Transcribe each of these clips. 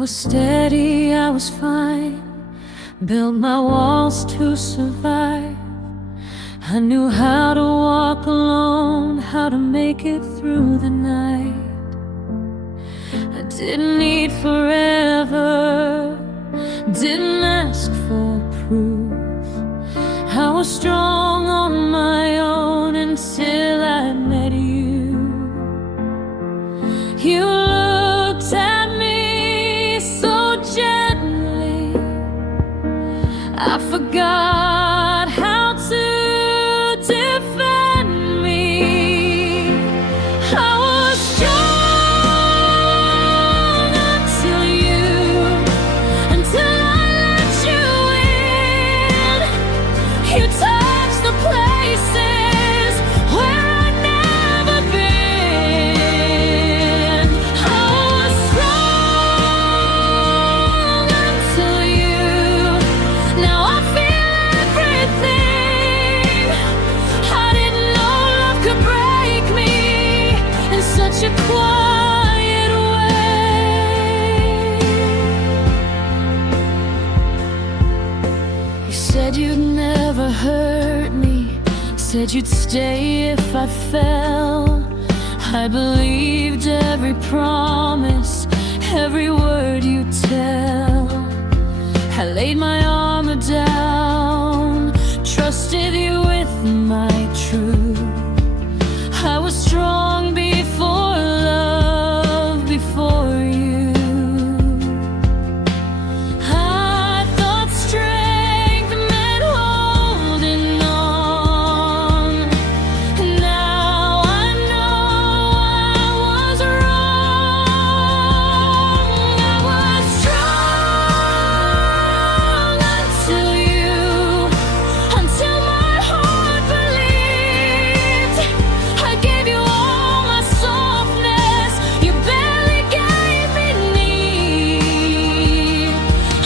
was steady, I was fine. Built my walls to survive. I knew how to walk alone, how to make it through the night. I didn't need forever, didn't ask for proof. I was strong on my own until I met you. You looked at me so gently, I forgot how to defend me. I was strong until I let you in. You touched the places where I'd never been. I was strong until you. Now I feel everything. I didn't know love could break me in such a quiet way. You said you'd never hurt me, said you'd stay if I fell. I believed every promise, every word you tell. I laid my armor down, trusted you with my truth. I was strong before love, before you. I thought strength meant holding on. Now I know I was wrong. I was strong until my heart believed. I gave you all my softness, you barely gave me need.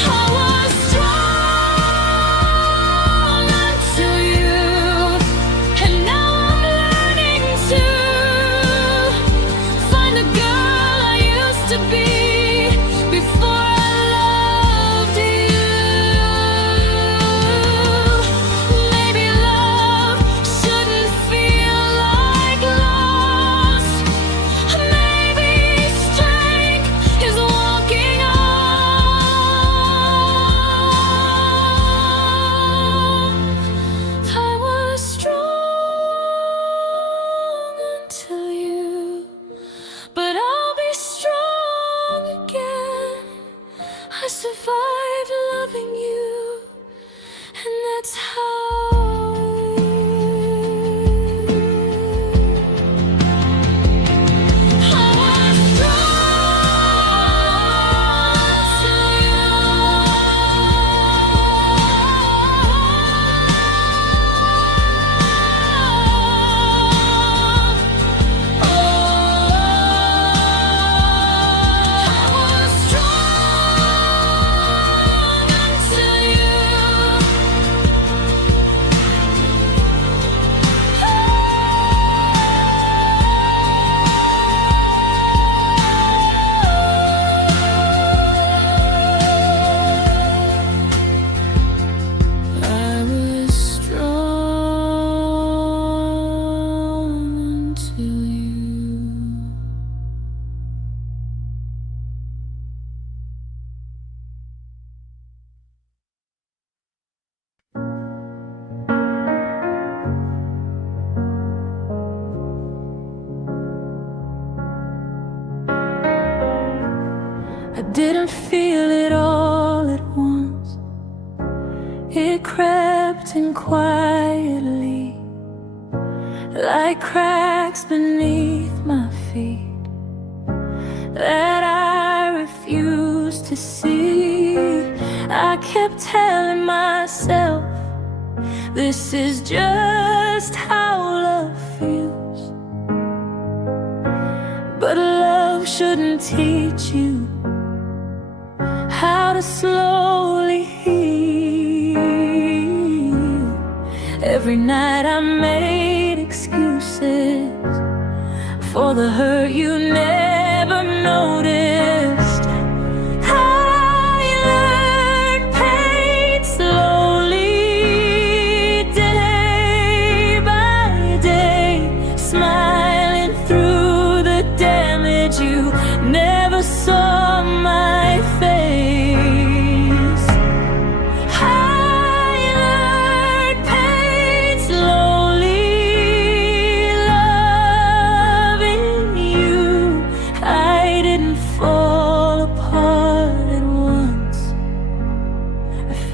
I was strong until you, and now I'm learning to find the girl I used to be before I loved you. Maybe love shouldn't feel like loss. Maybe strength is walking on. I was strong until you, but I'll be strong again. I survived loving you, and that's how. I was strong until you. I didn't feel it all at once. It crept in quietly, like cracks beneath my feet that I refused to see. I kept telling myself, this is just how love feels. But love shouldn't teach you how to slowly heal. Every night I made excuses for the hurt you never noticed. I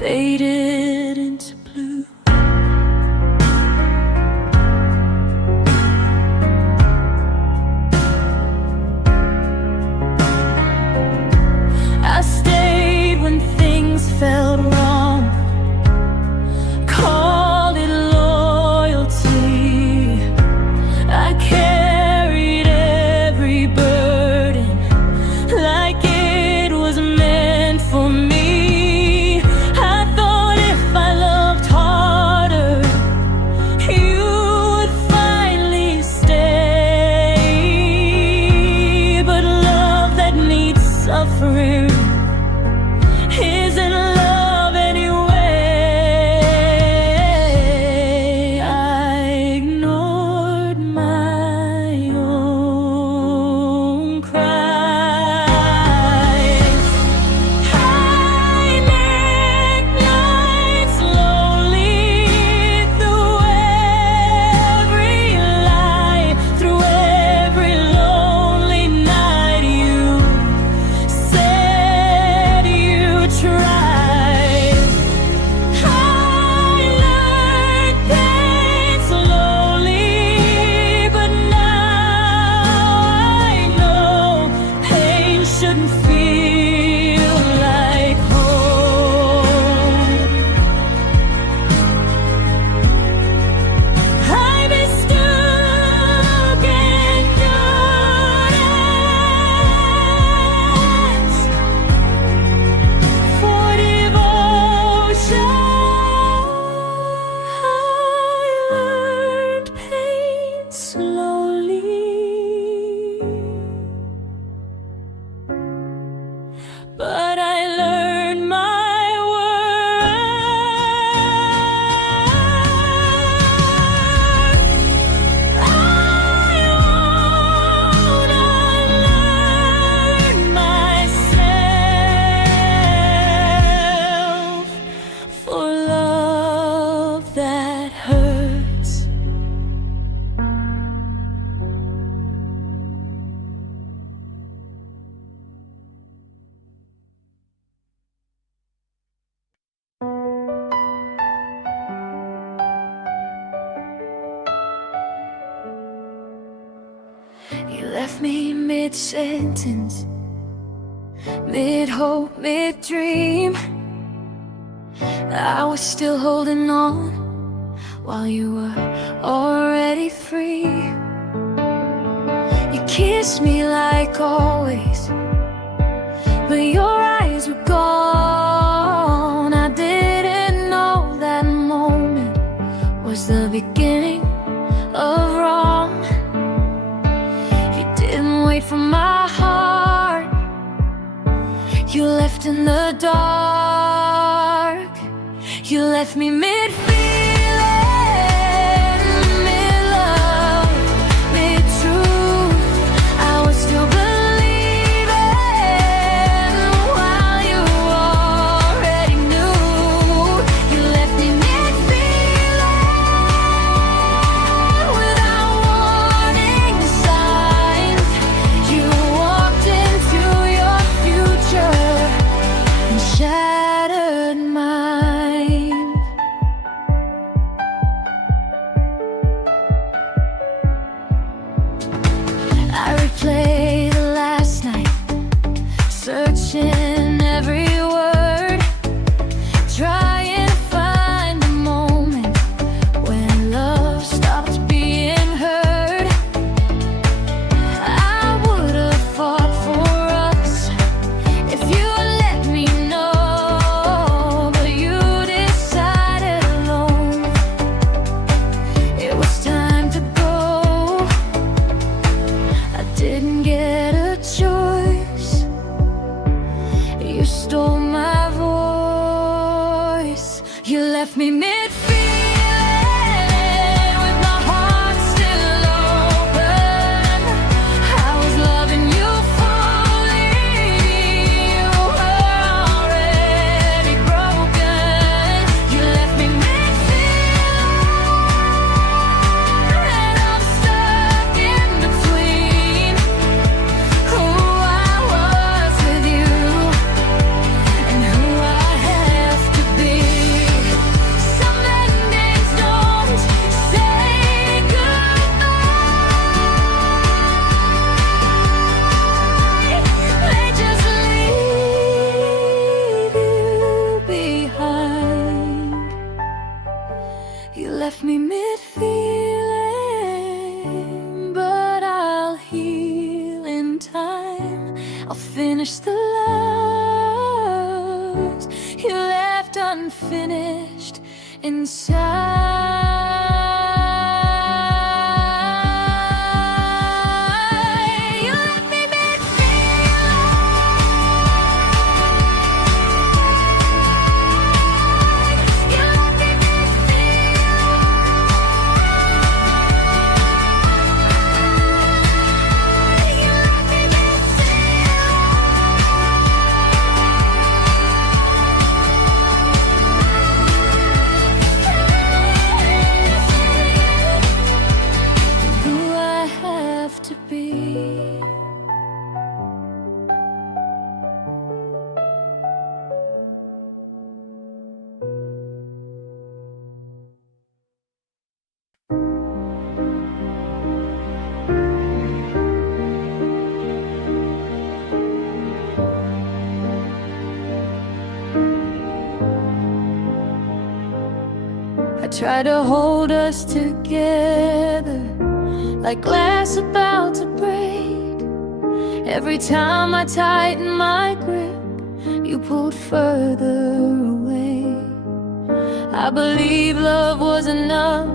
faded into blue. I stayed when things felt wrong, called it loyalty. I carried every burden like it was meant for me. I thought if I loved harder, you would finally stay. But love that needs suffering isn't love anyway. I ignored my own cries. I met nights lonely through every lie, through every lonely night. You said you tried. I learned pain slowly, but now I know pain shouldn't feel like home. I mistook endurance for devotion. I learned pain slowly, but I learned my worth. I won't unlearn myself for love that hurts. You left me mid-sentence, mid-hope, mid-dream. I was still holding on while you were already free. You kissed me like always, but your eyes were gone. I didn't know that moment was the beginning of wrong. You didn't wait for my heart, you left in the dark. You left me mid-feeling, mid-love, mid-truth. I was still believing while you already knew. You left me mid-feeling without warning signs. You walked into your future and shattered mine. I replay the last night, searching every word, trying to find the moment when love stopped being heard. I would have fought for us if you had let me know, but you decided alone it was time to go. I didn't get a choice. You stole my voice. You left me mid-feeling with my heart still open. I was loving you fully. You were already broken. You left me mid-feeling, and I'm stuck in between who I was with you and who I have to be. songs you left unfinished inside. You left me mid-feeling. You left me mid-feeling. You left me who I have to be. I try to hold us together like glass about to break. Every time I tighten my grip, you pulled further away. I believe love was enough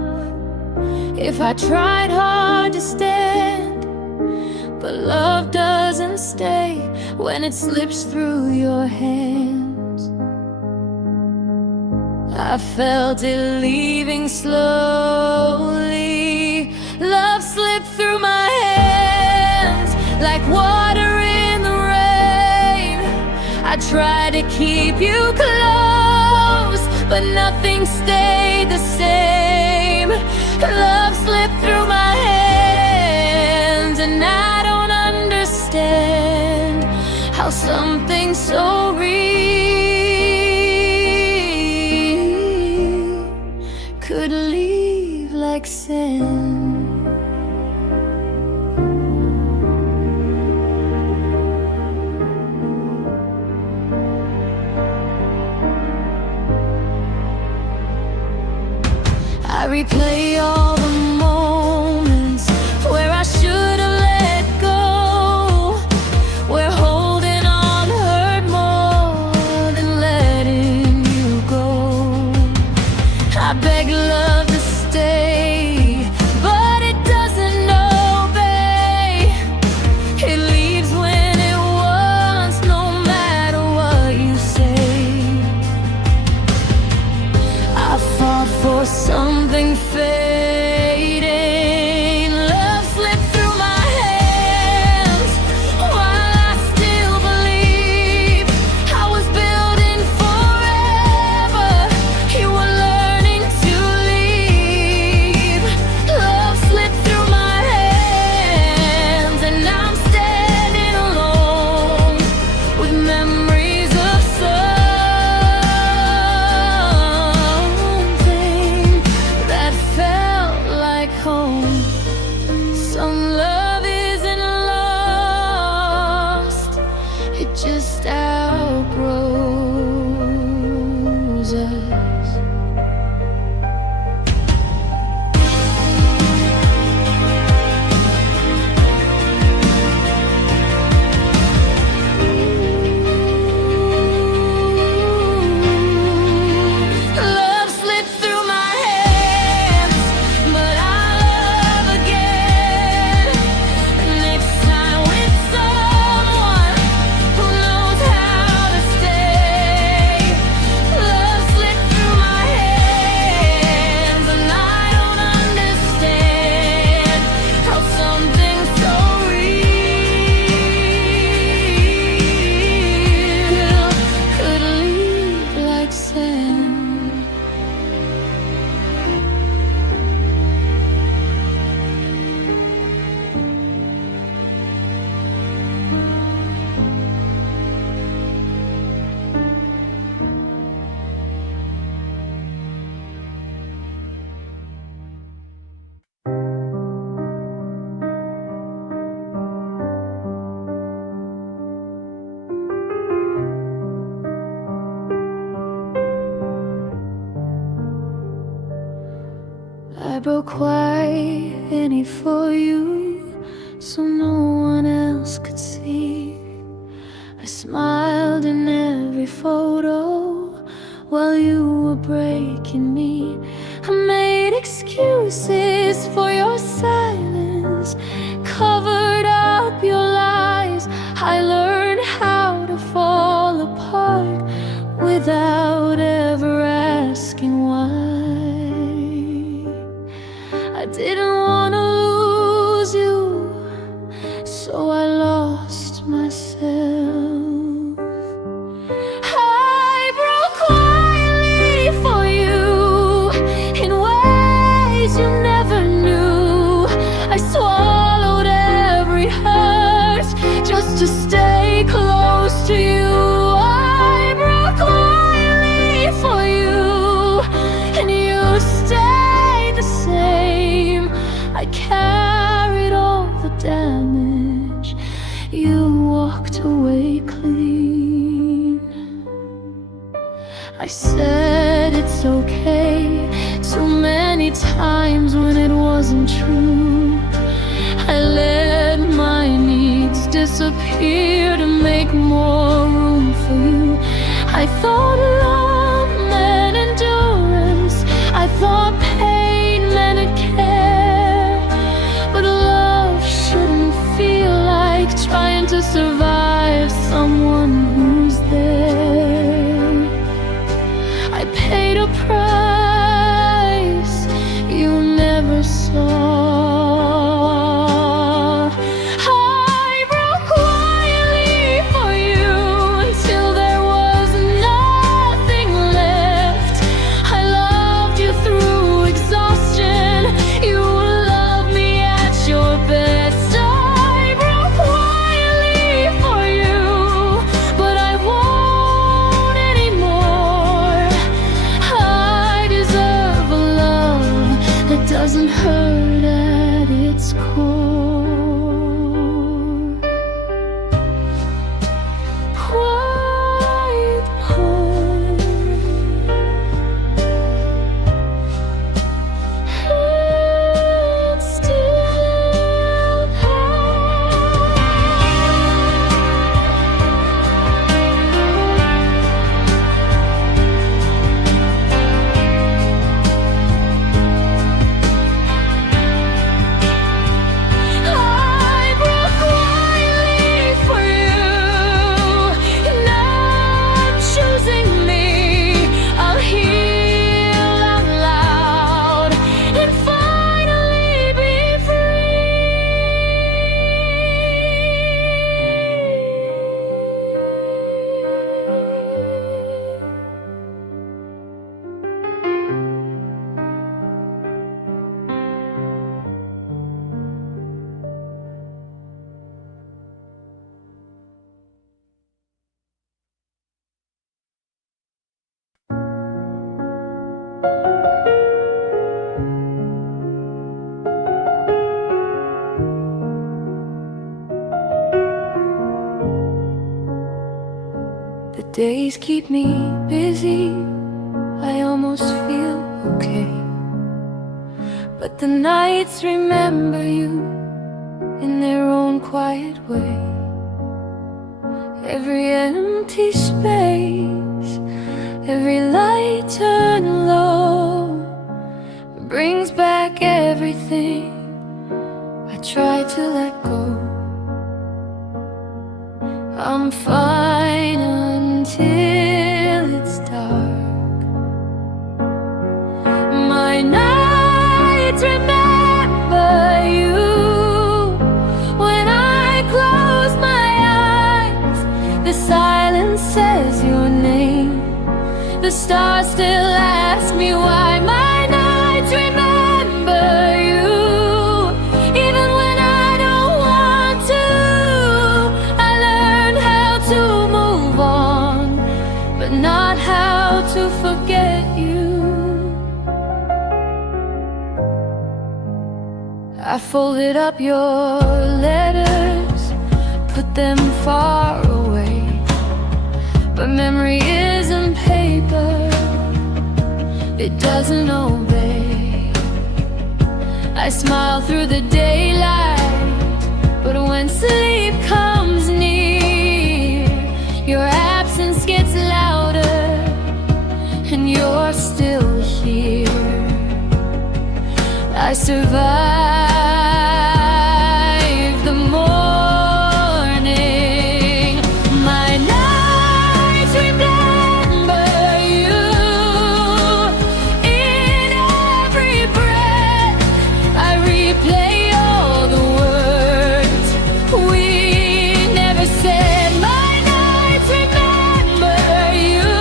if I tried hard to stand, but love doesn't stay when it slips through your hands. I felt it leaving slowly. Love slipped through my hands like water in the rain. I tried to keep you close, but nothing stayed the same. Love slipped through my hands, and I don't understand how something so real could leave like sand. I replay all the moments where I should have let go, where holding on hurt more than letting you go. I beg love to stay, but it doesn't obey. It leaves when it wants, no matter what you say. I fought for something fading. Love slipped through my hands while I still believe I was building forever. You were learning to leave. Love slipped through my hands, and I'm standing alone with memories of something that felt like home. Some love isn't lost, it just outgrows us. Love slipped through my hands, but I love again. Next time with someone who knows how to stay. Love slipped through my hands, and I don't understand how something so real could leave like sand. I broke white penny for you, so no one else could see. I smiled in every photo, while you were breaking me. I made excuses for your silence, covered up your lies. I learned how to fall apart without ever asking why. I didn't want to lose you, so I lost myself. I broke quietly for you in ways you never knew. I swallowed every hurt just to stay close to you. I broke quietly for you, and you stayed the same. I carried all the damage, you walked away clean. I said it's okay too many times when it wasn't true. I let my needs disappear to make more room for you. I thought love meant endurance, I thought pain meant care. But love shouldn't feel like trying to survive someone who's there. I paid a price you never saw. I broke quietly for you until there was nothing left. I loved you through exhaustion, you loved me at your best. I broke quietly for you, but I won't anymore. I deserve a love that doesn't hurt at its core. Quiet heart, it's still hard. I broke quietly for you, and I'm choosing me. I'll heal out loud and finally be free. The days keep me busy, I almost feel okay. But the nights remember you in their own quiet way. Every empty space, every light turned low brings back everything I try to let go. I'm fine until it's dark. My nights remember you. When I close my eyes, the silence says your name. The stars still ask me why. My nights remember you, even when I don't want to. I learned how to move on, but not how to forget you. I folded up your letters, put them far away. But memory isn't paper, it doesn't obey. I smile through the daylight, but when sleep comes near, your absence gets louder survived the morning. My nights remember you. In every breath I replay all the words we never said. My nights remember you.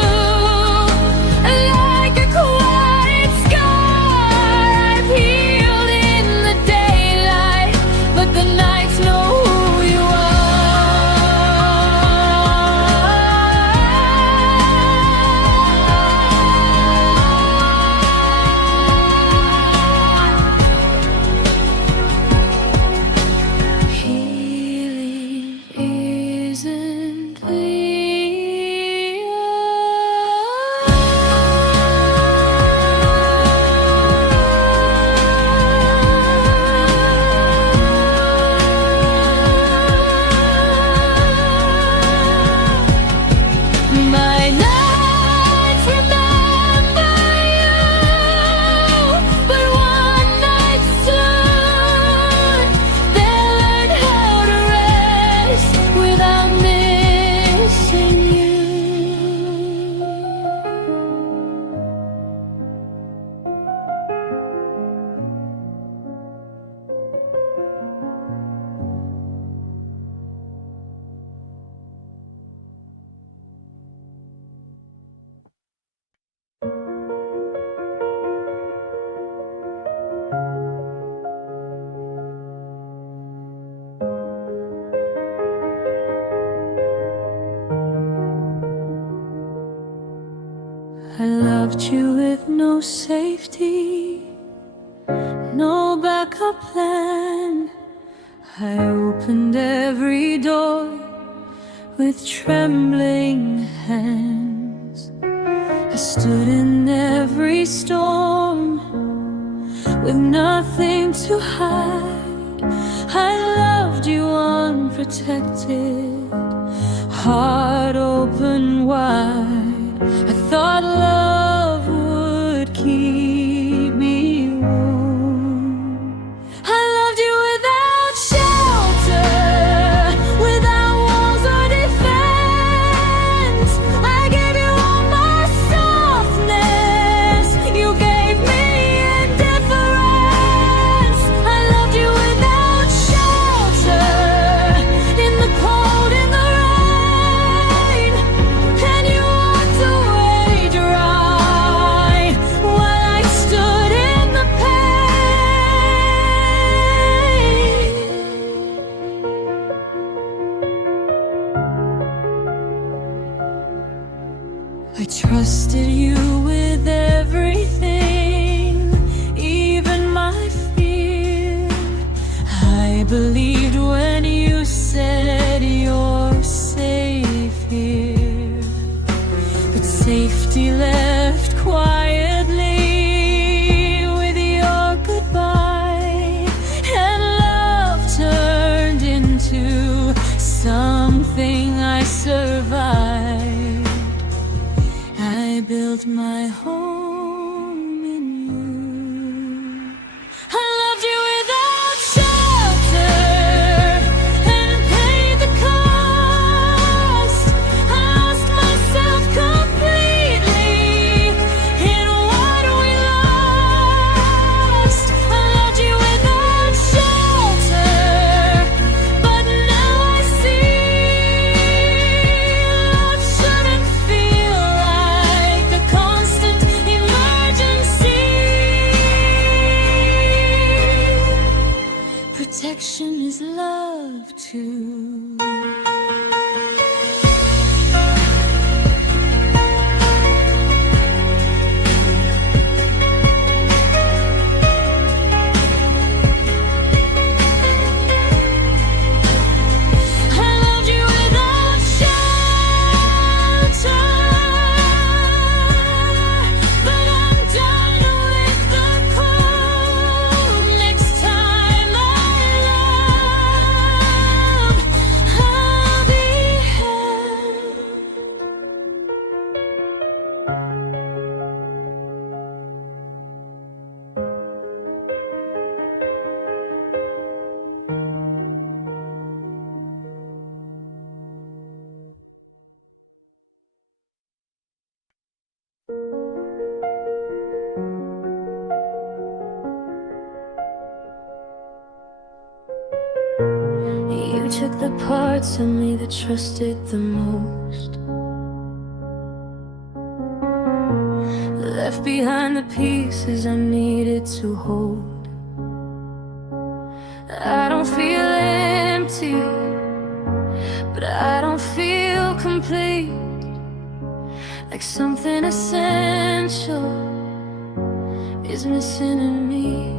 Like a quiet scar I've healed in the daylight, but the nights know who you are. Healing isn't My nights remember you, but one night soon they'll learn how to rest without missing you. I loved you with no safety, no backup plan. I opened every door with trembling hands. I stood in every storm with nothing to hide. I loved you unprotected, heart open wide. I thought love would keep me warm. I loved you without shelter, without walls or defense. I gave you all my softness, you gave me indifference. I loved you without shelter, in the cold, in the rain, and you walked away dry while I stood in the pain. I trusted you with everything, even my fear. I believed when you said you're safe here, but safety left quietly with your goodbye, and love turned into something I survived. I built my home in you. I loved you without shelter and paid the cost. I lost myself completely in what we lost. I loved you without shelter, but now I see love shouldn't feel like a constant emergency. Protection is love too. I loved you without shelter, but I'm done with the cold. Next time I love the parts of me that trusted the most. Left behind the pieces I needed to hold. I don't feel empty, but I don't feel complete. Like something essential is missing in me.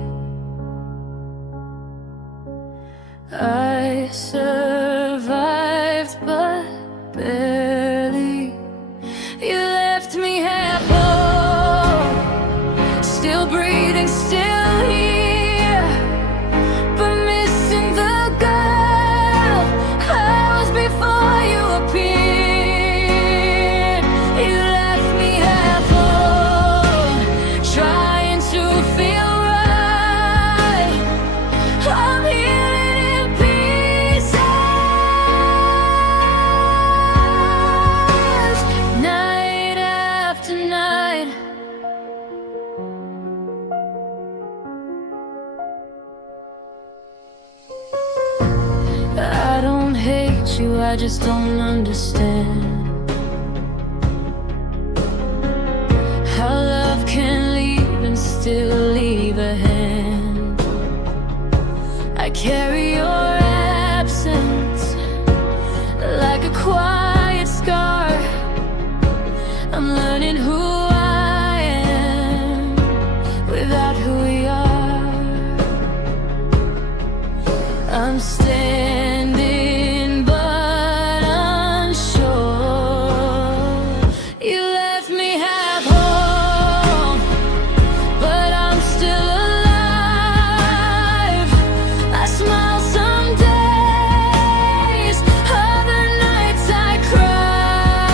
I survived, but barely. You left me half whole, still breathing, still here, but missing the girl I was before you appeared. You left me half whole, trying to feel right. I'm healing in pieces, night after night. I don't hate you, I just don't understand how love can leave and still leave a hand. I carry your absence like a quiet scar. I'm learning who I am without who we are. I'm standing but unsure. You left me half whole, but I'm still alive. I smile some days, other nights I cry.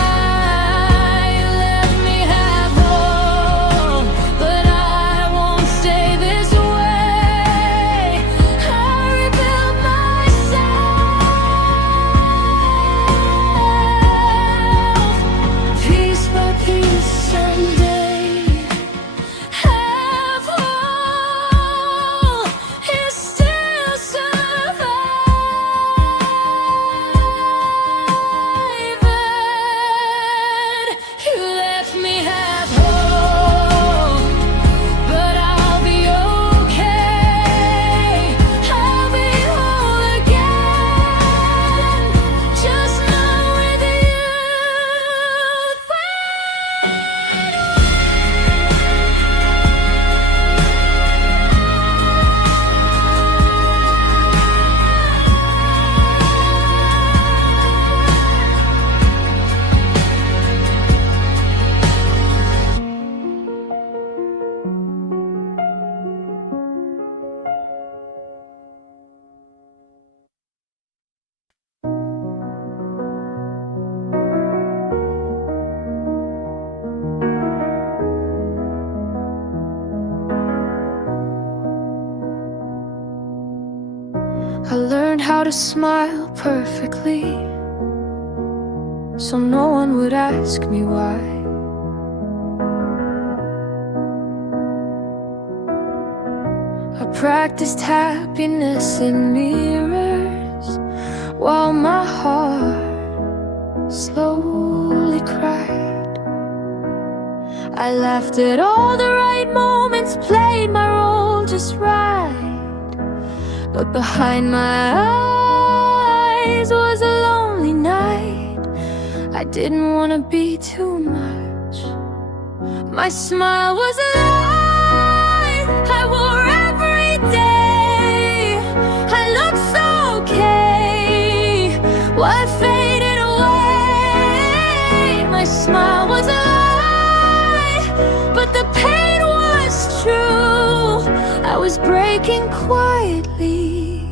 You left me half whole, but I won't stay this way. I rebuild myself, piece by piece, someday. Half whole is still surviving. You left me half whole, but I'll be okay. I'll be whole again, just not with you. I learned how to smile perfectly, so no one would ask me why. I practiced happiness in mirrors while my heart slowly cried. I laughed at all the right moments, played my role just right. But behind my eyes was a lonely night. I didn't want to be too much. My smile was a lie I wore every day. I looked so okay, what faded away. My smile was a lie, but the pain was true. I was breaking quietly,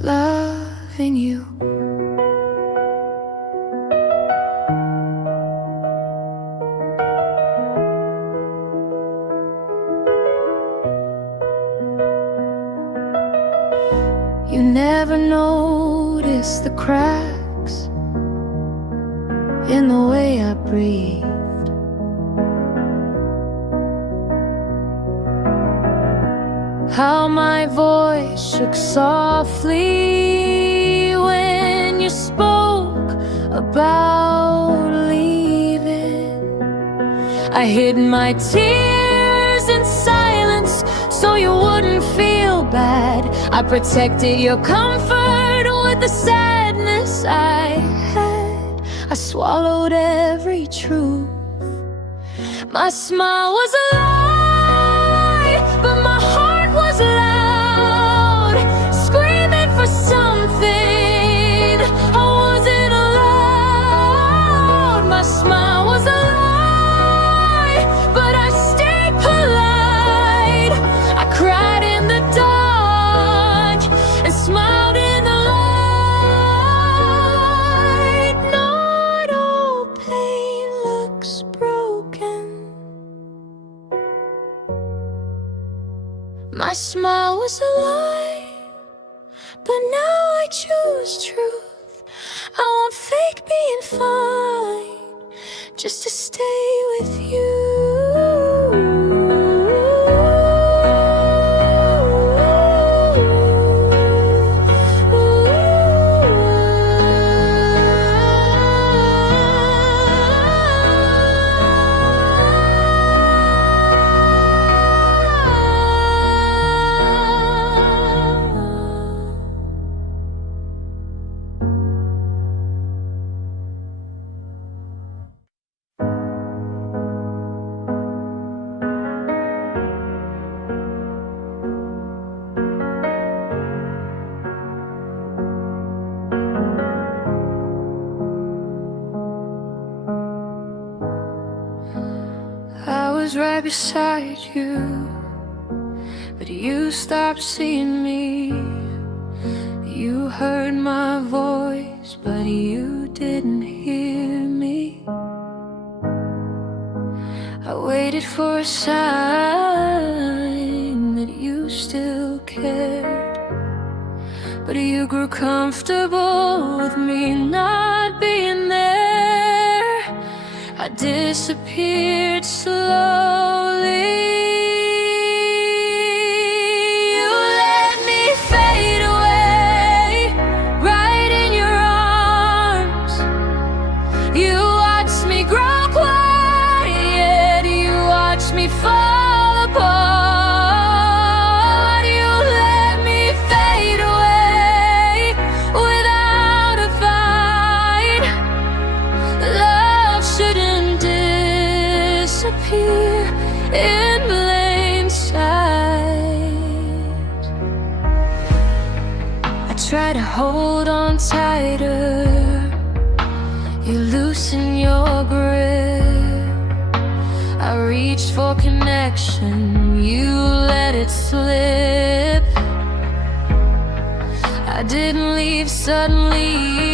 loving you. You never notice the cracks in the way I breathe. how my voice shook softly when you spoke about leaving. I hid my tears in silence so you wouldn't feel bad. I protected your comfort with the sadness I had. I swallowed every truth. My smile was a lie, but my heart was loud, screaming for something I wasn't allowed. My smile was a lie, but I stayed polite. I cried in the dark and smiled in the light. Not all pain looks broken. My smile was a lie, but now I choose truth. I won't fake being fine just to stay with you. I was right beside you, but you stopped seeing me. You heard my voice, but you didn't hear me. I waited for a sign that you still cared, but you grew comfortable with me not being there. I disappeared slowly. You let me fade away right in your arms. You watched me grow quiet. You watched me fall apart. You let me fade away without a fight. Love shouldn't disappear in plain sight. I try to hold on tighter. You loosen your grip. I reached for connection. You let it slip. I didn't leave suddenly.